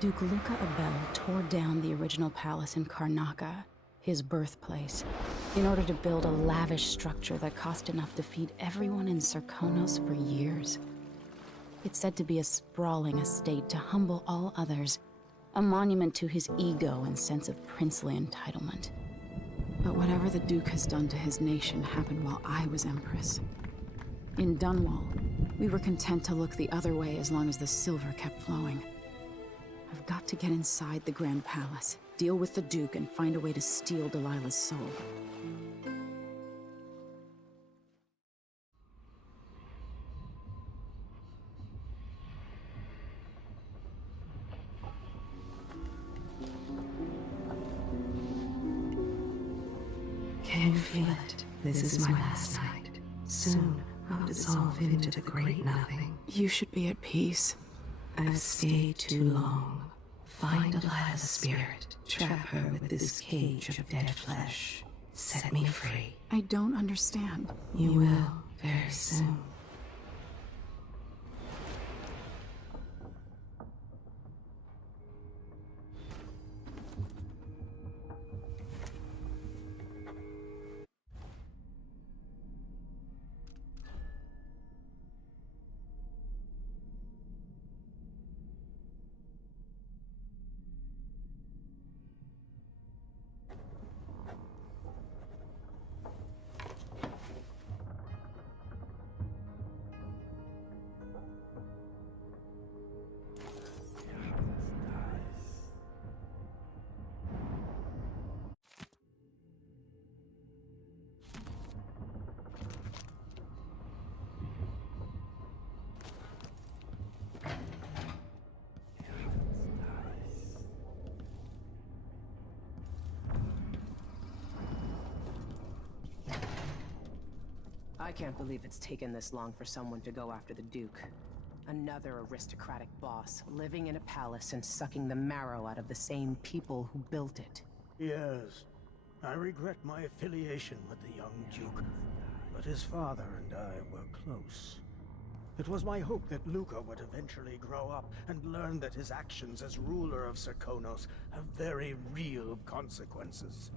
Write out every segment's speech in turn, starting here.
Duke Abele tore down the original palace in Karnaca, his birthplace, in order to build a lavish structure that cost enough to feed everyone in Serkonos for years. It's said to be a sprawling estate to humble all others, a monument to his ego and sense of princely entitlement. But whatever the Duke has done to his nation happened while I was Empress. In Dunwall, we were content to look the other way as long as the silver kept flowing. I've got to get inside the Grand Palace, deal with the Duke, and find a way to steal Delilah's soul. Can you feel it? This is my last night. Soon, I'll dissolve into the great nothing. You should be at peace. I've stayed too long. Find Delilah's spirit. Trap her with this cage of dead flesh. Set me free. I don't understand. You will, very soon. I can't believe it's taken this long for someone to go after the Duke. Another aristocratic boss, living in a palace and sucking the marrow out of the same people who built it. Yes, I regret my affiliation with the young Duke, but his father and I were close. It was my hope that Luca would eventually grow up and learn that his actions as ruler of Serkonos have very real consequences.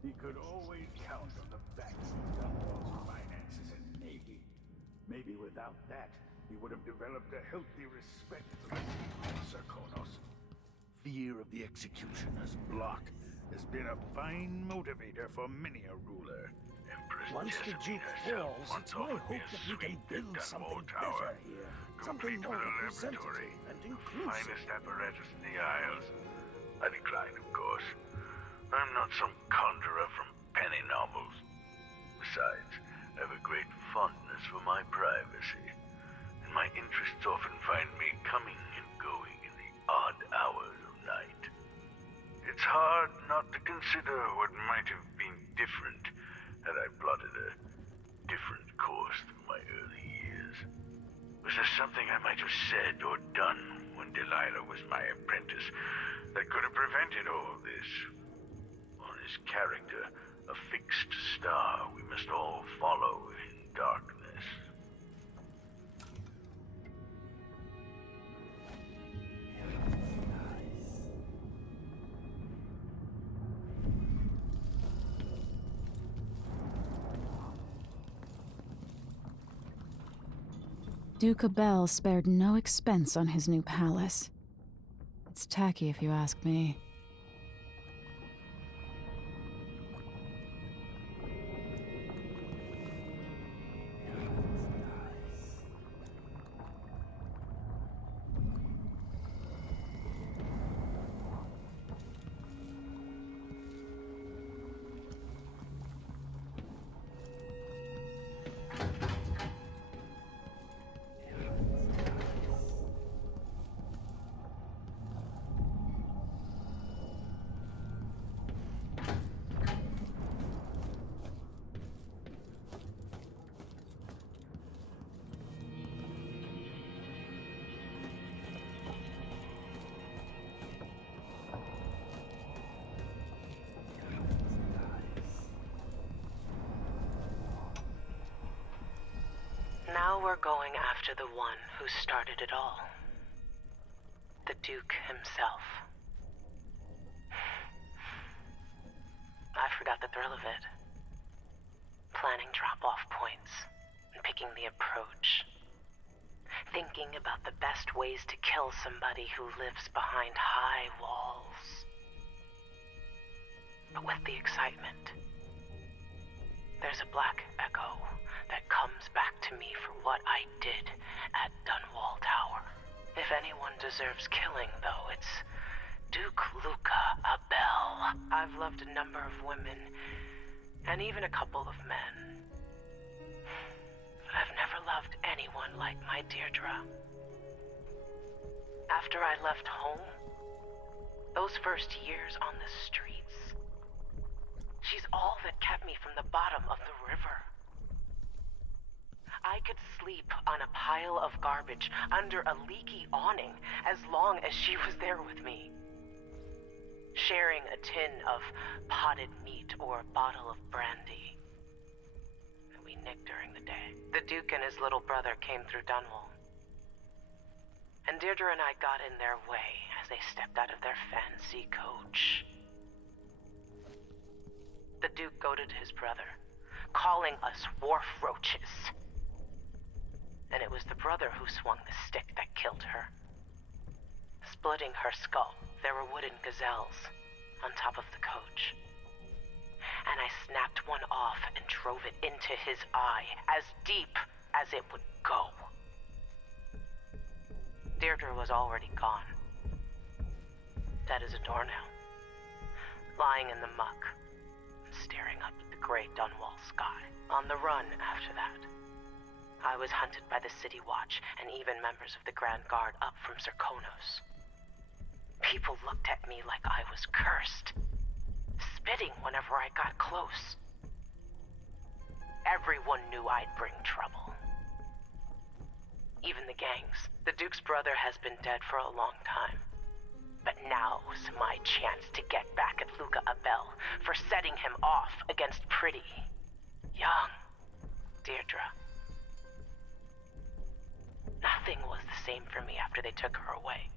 He could always count on the backs of Dunwall's finances and navy. Maybe without that, he would have developed a healthy respect for the people of Serkonos. Fear of the executioner's block has been a fine motivator for many a ruler. Once the Duke falls, it's my hope that we can build something better here. Something more representative and inclusive. Finest apparatus in the Isles. I decline, of course. I'm not some conjurer from penny novels. Besides, I have a great fondness for my privacy, and my interests often find me coming and going in the odd hours of night. It's hard not to consider what might have been different had I plotted a different course through my early years. Was there something I might have said or done when Delilah was my apprentice that could have prevented all this? His character, a fixed star we must all follow in darkness. Duke Abele spared no expense on his new palace. It's tacky if you ask me. Now we're going after the one who started it all. the Duke himself. I forgot the thrill of it. Planning drop-off points, and picking the approach. Thinking about the best ways to kill somebody who lives behind high walls. But with the excitement, there's a black echo that comes back to me for what I did at Dunwall Tower. If anyone deserves killing, though, it's Duke Abele. I've loved a number of women, and even a couple of men. But I've never loved anyone like my Deirdre. After I left home, those first years on the streets, she's all that kept me from the bottom of the river. I could sleep on a pile of garbage under a leaky awning as long as she was there with me. Sharing a tin of potted meat or a bottle of brandy that we nicked during the day. The Duke and his little brother came through Dunwall, and Deirdre and I got in their way as they stepped out of their fancy coach. The Duke goaded his brother, calling us wharf roaches. And it was the brother who swung the stick that killed her. Splitting her skull, there were wooden gazelles on top of the coach. And I snapped one off and drove it into his eye, as deep as it would go. Deirdre was already gone. Dead as a doornail. Lying in the muck, staring up at the gray Dunwall sky. On the run after that. I was hunted by the City Watch and even members of the Grand Guard up from Serkonos. People looked at me like I was cursed, spitting whenever I got close. Everyone knew I'd bring trouble. Even the gangs. The Duke's brother has been dead for a long time. But now's my chance to get back at Duke Abele for setting him off against pretty, young Deirdre. Nothing was the same for me after they took her away.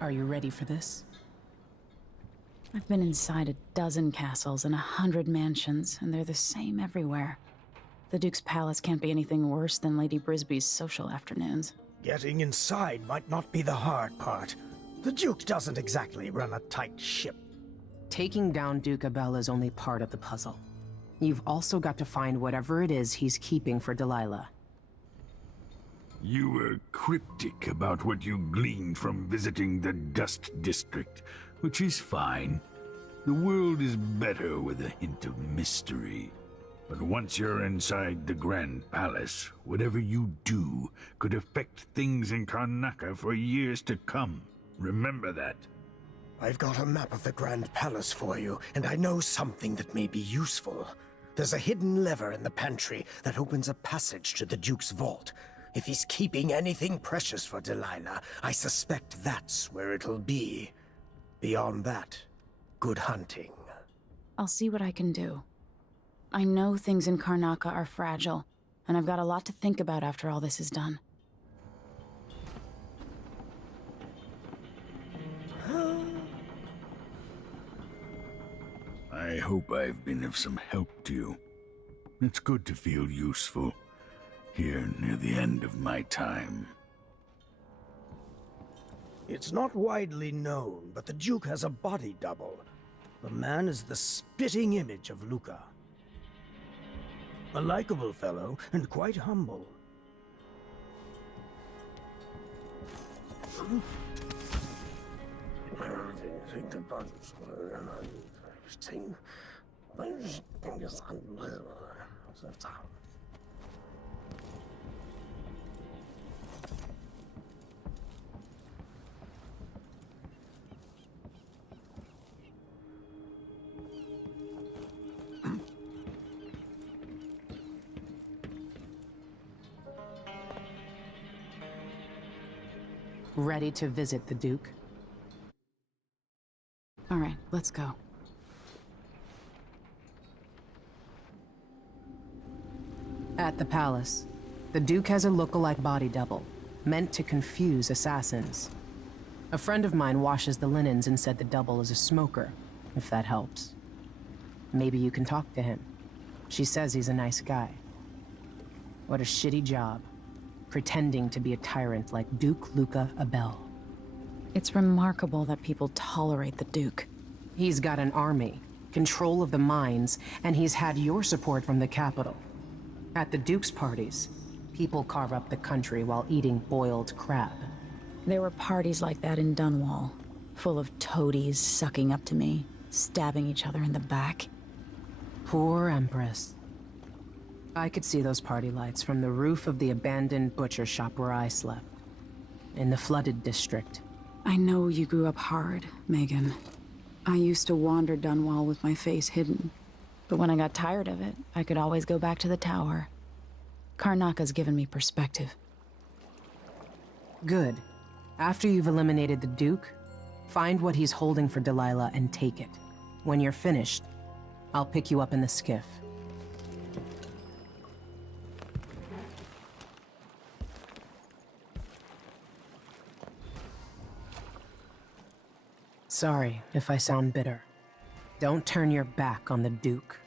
Are you ready for this? I've been inside a dozen castles and 100 mansions, and they're the same everywhere. The Duke's palace can't be anything worse than Lady Brisby's social afternoons. Getting inside might not be the hard part. The Duke doesn't exactly run a tight ship. Taking down Duke Abele is only part of the puzzle. You've also got to find whatever it is he's keeping for Delilah. You were cryptic about what you gleaned from visiting the Dust District, which is fine. The world is better with a hint of mystery. But once you're inside the Grand Palace, whatever you do could affect things in Karnaca for years to come. Remember that. I've got a map of the Grand Palace for you, and I know something that may be useful. There's a hidden lever in the pantry that opens a passage to the Duke's vault. If he's keeping anything precious for Delilah, I suspect that's where it'll be. Beyond that, good hunting. I'll see what I can do. I know things in Karnaca are fragile, and I've got a lot to think about after all this is done. I hope I've been of some help to you. It's good to feel useful, here near the end of my time. It's not widely known, but the Duke has a body double. The man is the spitting image of Luca. A likable fellow and quite humble. Ready to visit the Duke? All right, let's go. At the palace, the Duke has a look-alike body double, meant to confuse assassins. A friend of mine washes the linens and said the double is a smoker, if that helps. Maybe you can talk to him. She says he's a nice guy. What a shitty job, pretending to be a tyrant like Duke Abele. It's remarkable that people tolerate the Duke. He's got an army, control of the mines, and he's had your support from the capital. At the Duke's parties, people carve up the country while eating boiled crab. There were parties like that in Dunwall, full of toadies sucking up to me, stabbing each other in the back. Poor Empress. I could see those party lights from the roof of the abandoned butcher shop where I slept, in the flooded district. I know you grew up hard, Megan. I used to wander Dunwall with my face hidden. But when I got tired of it, I could always go back to the tower. Karnaka's given me perspective. Good. After you've eliminated the Duke, find what he's holding for Delilah and take it. When you're finished, I'll pick you up in the skiff. Sorry if I sound bitter. Don't turn your back on the Duke.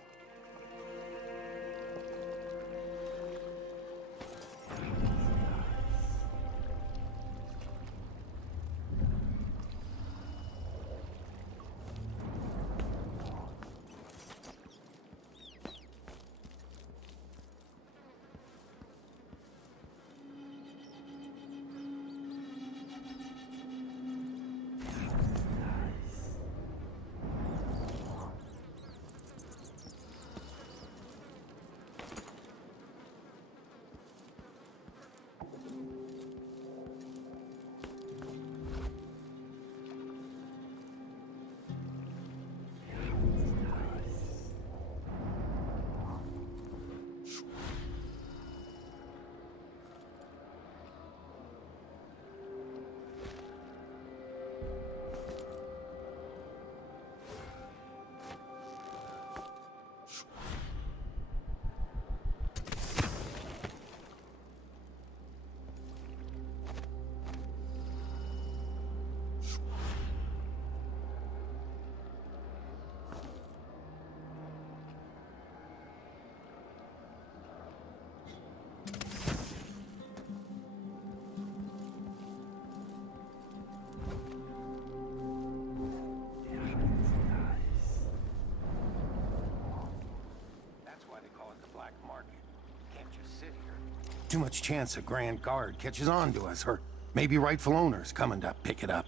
Too much chance a Grand Guard catches on to us, or maybe rightful owners coming to pick it up.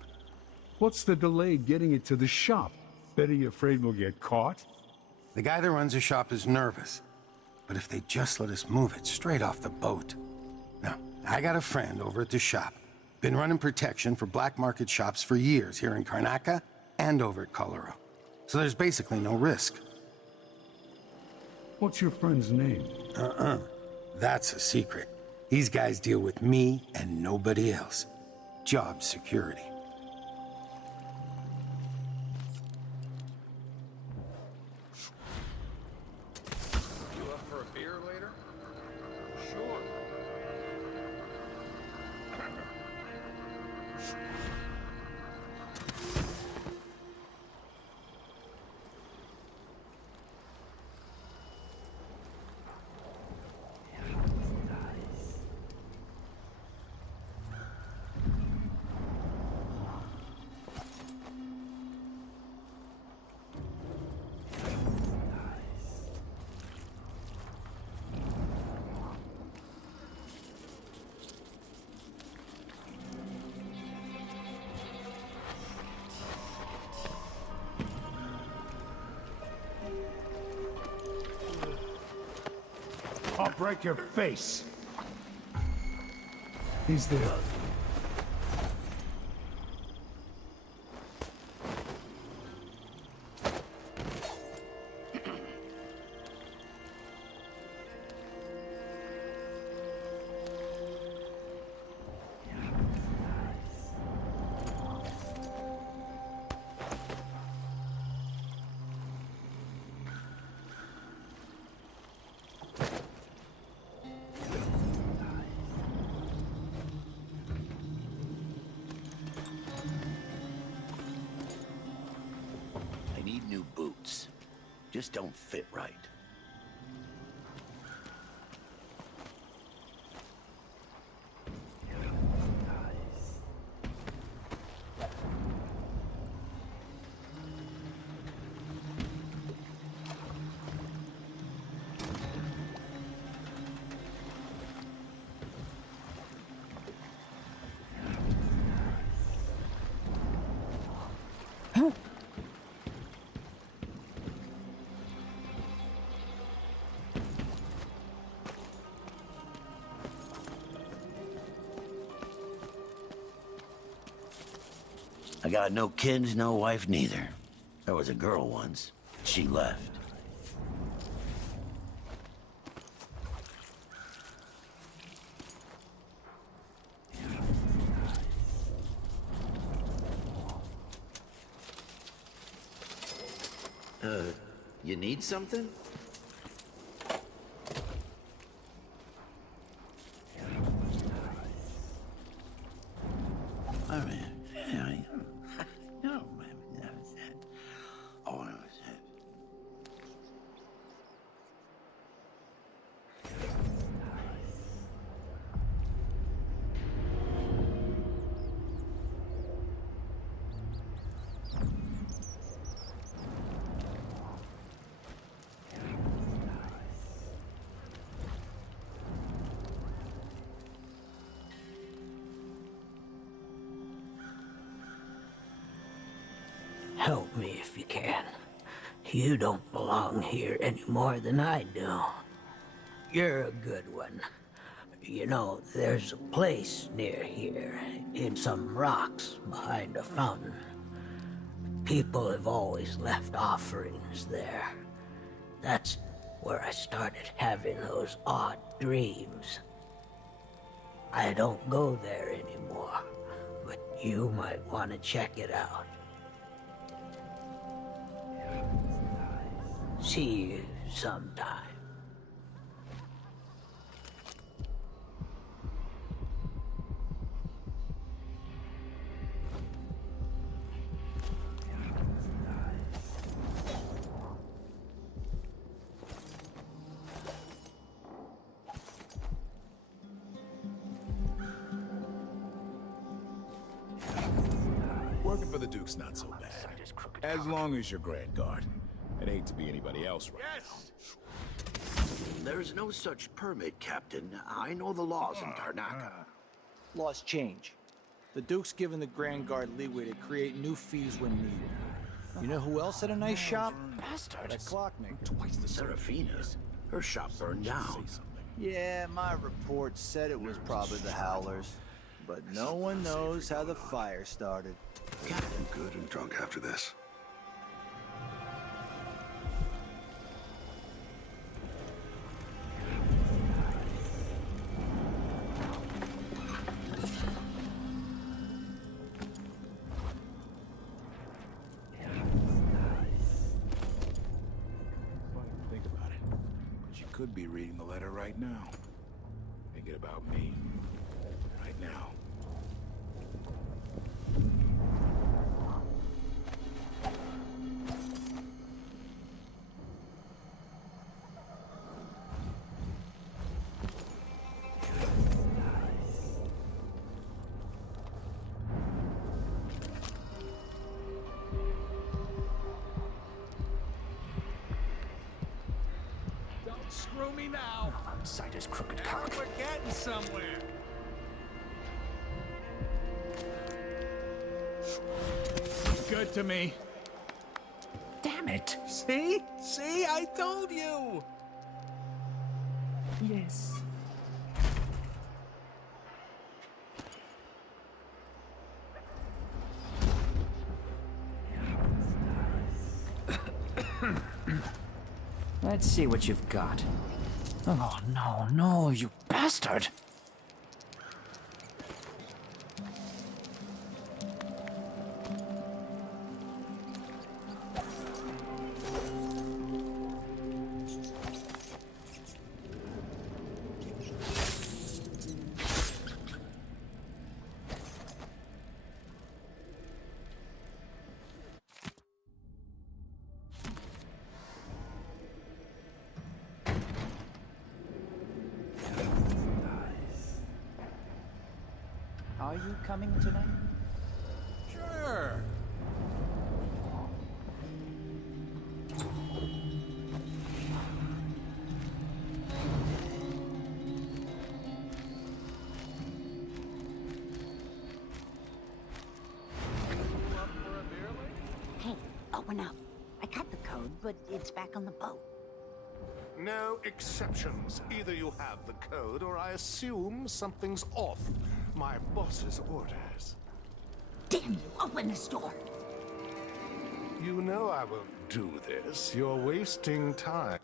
What's the delay getting it to the shop? Betty afraid we'll get caught? The guy that runs the shop is nervous, but if they just let us move it straight off the boat. Now, I got a friend over at the shop. Been running protection for black market shops for years here in Karnaka and over at Colorado. So there's basically no risk. What's your friend's name? That's a secret. These guys deal with me and nobody else. Job security. You up for a beer later? Sure. I'll break your face. He's there. I need new boots. Just don't fit right. I got no kids, no wife neither. There was a girl once. She left. You need something? I mean, no, that was it. Oh, that was it. Help me if you can. You don't belong here any more than I do. You're a good one. You know, there's a place near here, in some rocks behind a fountain. People have always left offerings there. That's where I started having those odd dreams. I don't go there anymore, but you might want to check it out. See you sometime. Working for the Duke's not so bad. As long as you're Grand Guard. I'd hate to be anybody else right now. There's no such permit, Captain. I know the laws in Karnaca. Laws change. The Duke's given the Grand Guard leeway to create new fees when needed. You know who else had a nice shop? That clockmaker. Twice the Serafina's. Her shop burned down. Yeah, my report said it was probably the Howlers. But no one knows how the fire started. Captain, Good and drunk after this. think about it. But you could be reading the letter right now. Thinking about me. Right now. Screw me now. Outside his crooked cock. We're getting somewhere. Good to me. Damn it. See? See? I told you. Yes. Let's see what you've got. Oh, no, no, you bastard! Are you coming tonight? Sure. Hey, open up. I got the code, but it's back on the boat. No exceptions. Either you have the code, or I assume something's off. My boss's orders. Damn you, open this door! You know I won't do this. You're wasting time.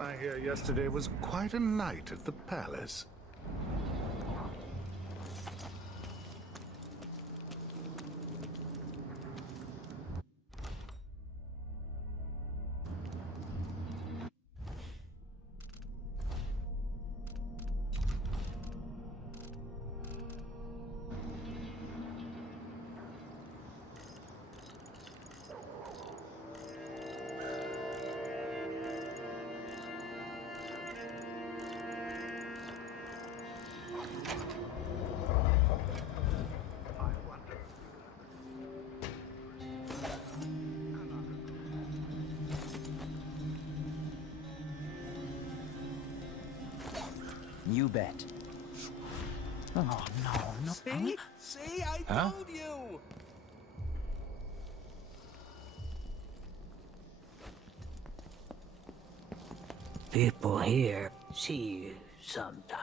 I hear yesterday was quite a night at the palace. You bet. Oh, no, no. See? See? I told you! People here see you sometime.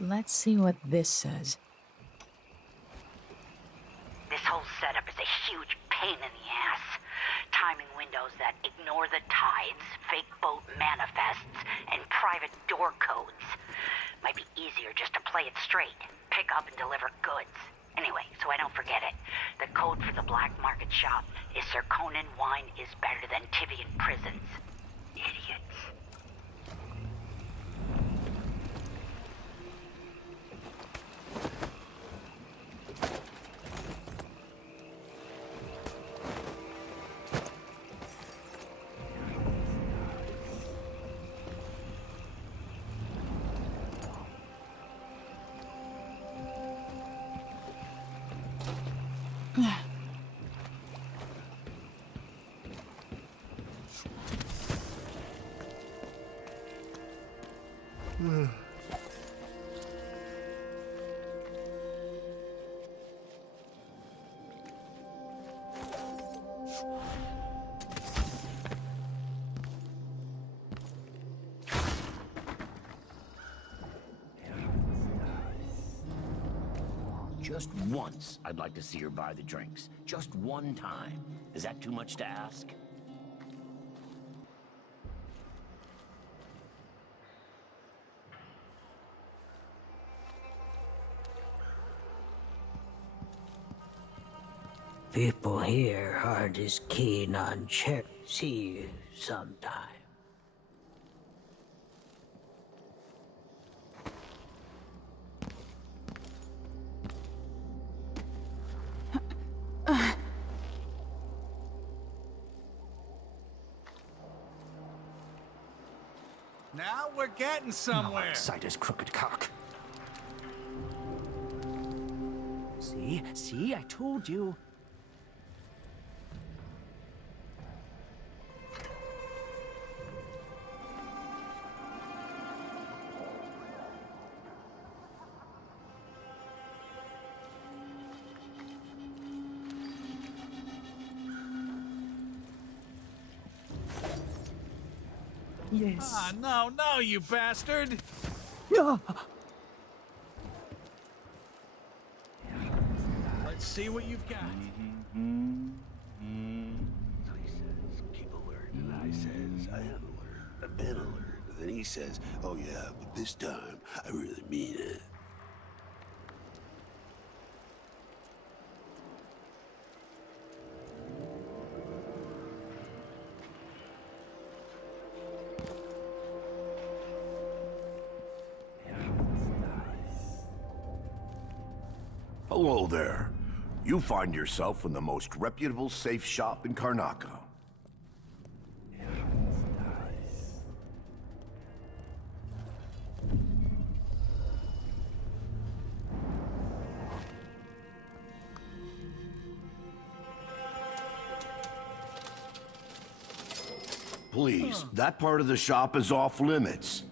Let's see what this says. This whole setup is a huge pain in the ass. Timing windows that ignore the tides, fake boat manifests, and private door codes. Might be easier just to play it straight. Pick up and deliver goods. Anyway, so I don't forget it. The code for the black market shop is Zirconin wine is better than Tivian prisons. Idiots. Just once, I'd like to see her buy the drinks. Just one time. Is that too much to ask? People here aren't as keen on see you sometime. Now we're getting somewhere. No outsider's crooked cock. See, I told you. Yes. Ah, no, you bastard! No. Let's see what you've got. So he says, keep alert. And I says, I am alert. I've been alert. And then he says, oh yeah, but this time, I really mean it. Hello there. You find yourself in the most reputable safe shop in Karnaca. Please, that part of the shop is off limits.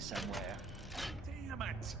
Somewhere. Damn it!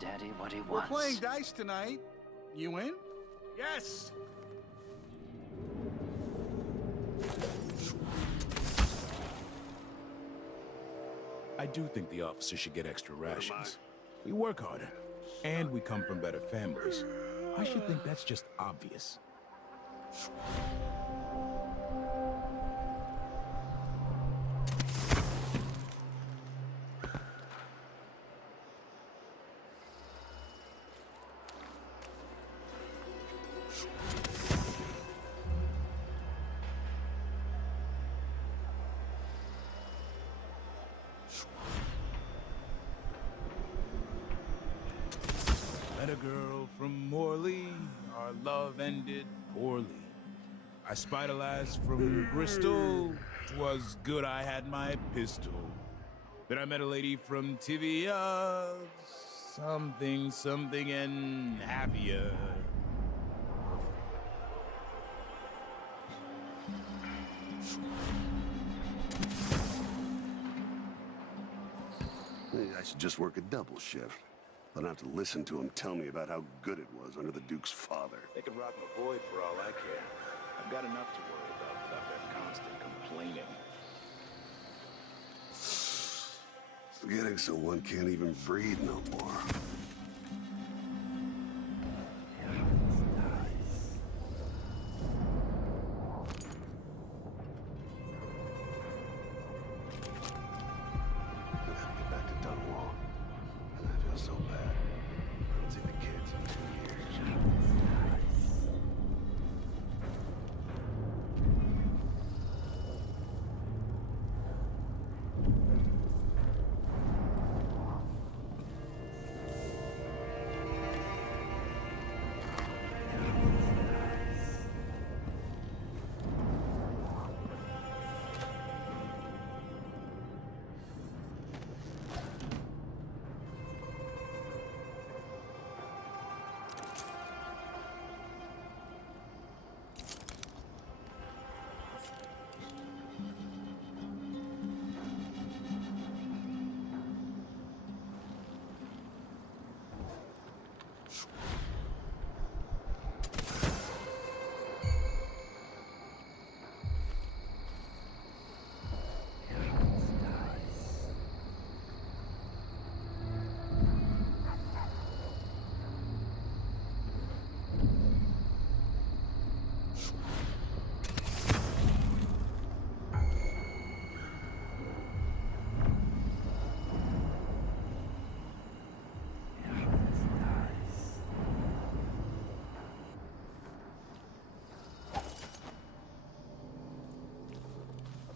Daddy, what he We're wants. playing dice tonight. You in? Yes! I do think the officers should get extra rations. We work harder, and we come from better families. I should think that's just obvious. Met a girl from Morley, our love ended poorly. I spied a lass from Bristol, 'twas good I had my pistol. Then I met a lady from Tivia, something, and happier. Maybe I should just work a double shift. I don't have to listen to him tell me about how good it was under the Duke's father. They could rot my void for all I care. I've got enough to worry about without their constant complaining. It's getting so one can't even breathe no more.